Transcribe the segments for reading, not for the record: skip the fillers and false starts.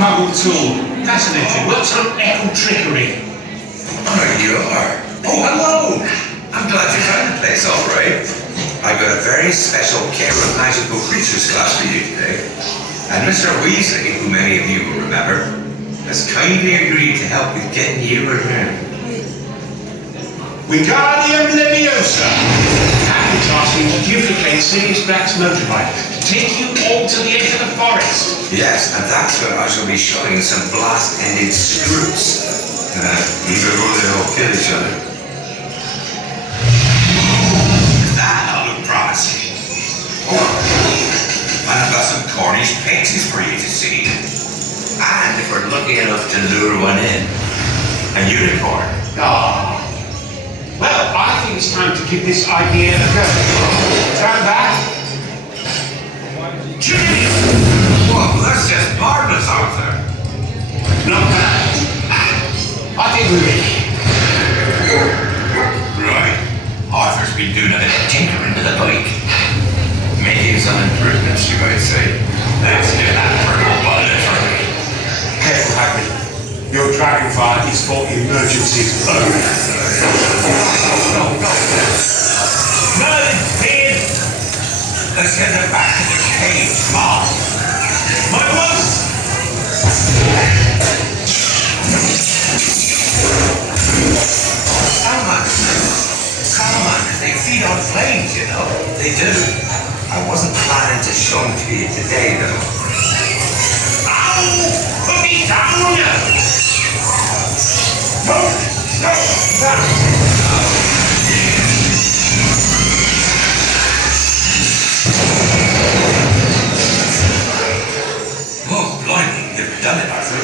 smuggled tool. Fascinating. Works on echo trickery. There you are. Oh, hello. I'm glad you found the place all right. I've got a very special Care of Magical Creatures class for you today. And Mr. Weasley, who many of you will remember, has kindly agreed to help with getting you around. Wingardium Leviosa! Hagrids asked me to duplicate Sirius Black's motorbike to take you all to the edge of the forest. Yes, and that's where I shall be showing some blast-ended screws. Before they all kill each other. That'll look promising. And I've got some Cornish pixies for you to see. And if we're lucky enough to lure one in, a unicorn. Ah. Well, I think it's time to give this idea a go. Stand back. Genius! Well, that's just marvelous, Arthur. Not bad. I think we're ready. Right. Arthur's been doing a bit of tinkering with the bike. Making some improvements, you might say. Let's get that purple bullet for me. Careful, Hagrid. Your dragonfire is for emergencies only. No. Merlin, Pin! Let's get them back to the cave, come on. My once! Salamanders, they feed on flames, you know. They do. I wasn't planning to show them to you today, though. Ow! Put me down, you! Oh, blimey, you've done it, Arthur.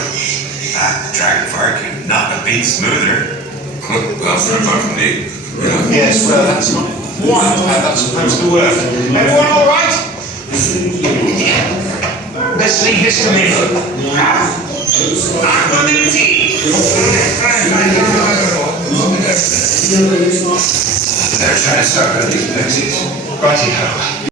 That dragonfire could not have been smoother. Well, from me. Yes, well, that's not quite how that's supposed to work. Everyone all right? Let's leave this to me. I'm on the tea. They're trying to start building pixies. Righty-ho.